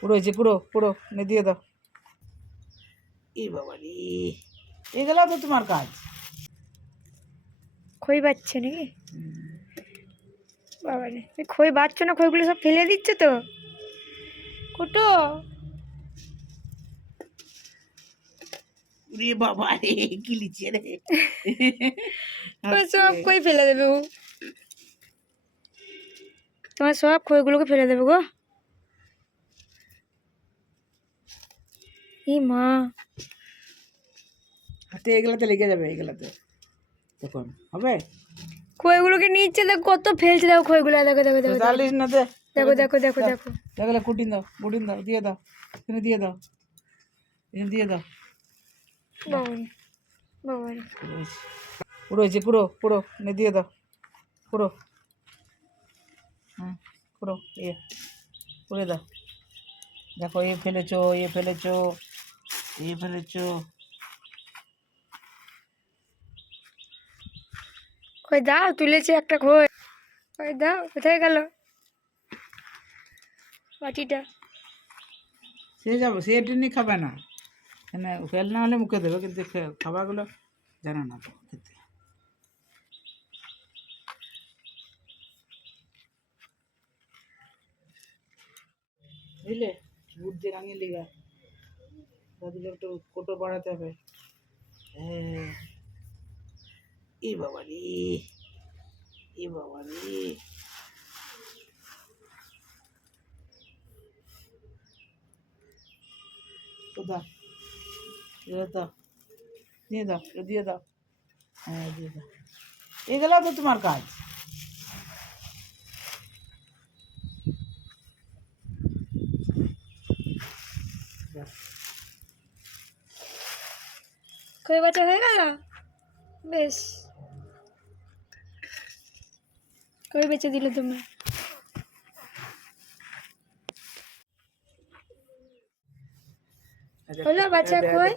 পুরো হয়েছে, পুরো পুরো নে দিয়ে দাও। এই বাবা রে, এই গেল তো তোমার কাজ। খই বাচ্ছে নাকি? বাবা রে, খই বাচ্চ না, খইগুলো সব ফেলে দিচ্ছে তো। কুটো রে বাবা রে, কি লিচে রে। সব খই ফেলে দেবে ও, তোমার সব খইগুলোকে ফেলে দেবে গো। এই মা, হাতে এগুলাতে লেগে যাবে, এগুলাতে তখন হবে। খইগুলোকে নিচ্ছে, দেখো কত ফেলছে, দেখো খইগুলো, দেখো দেখো দেখো চালিস না দে, দেখো দেখো দেখো দেখো। দেখলে কুটিন দাও, কুটিন দাও, দিয়ে দাও, এখানে দিয়ে দাও, এখানে দিয়ে দাও। বাবা রে, বাবা রে, পুরো হয়েছে, পুরো পুরো নে দিয়ে দাও, পুরো। হ্যাঁ পুরো ইয়ে পুরে দাও। দেখো এ ফেলেছো, এ ফেলেছো, এ ফেলেছো। খই দাও, তুলেছে একটা খই, খই দাও, কোথায় গেল বাটিটা? সে যাবো, সে টেনে খাবে না, মানে ফেল না হলে মুখে দেবে, কিন্তু খাবারগুলো জানে না তো খেতে। বুঝলে, বুঝছে রাঙিয়ে লিগা দাদুকে একটু কোটো বাড়াতে হবে। হ্যাঁ, এ বাবা রে, এ বাবা রে, কোথা দিয়ে দাও, দিয়ে দাও, দিয়ে দাও। হ্যাঁ দিয়ে দাও, এই গেল তো তোমার কাজ। খই বাচ্চা হয়ে গেল, বেশ। খই বেচে দিলে তুমি। হলো বাচ্চা খই।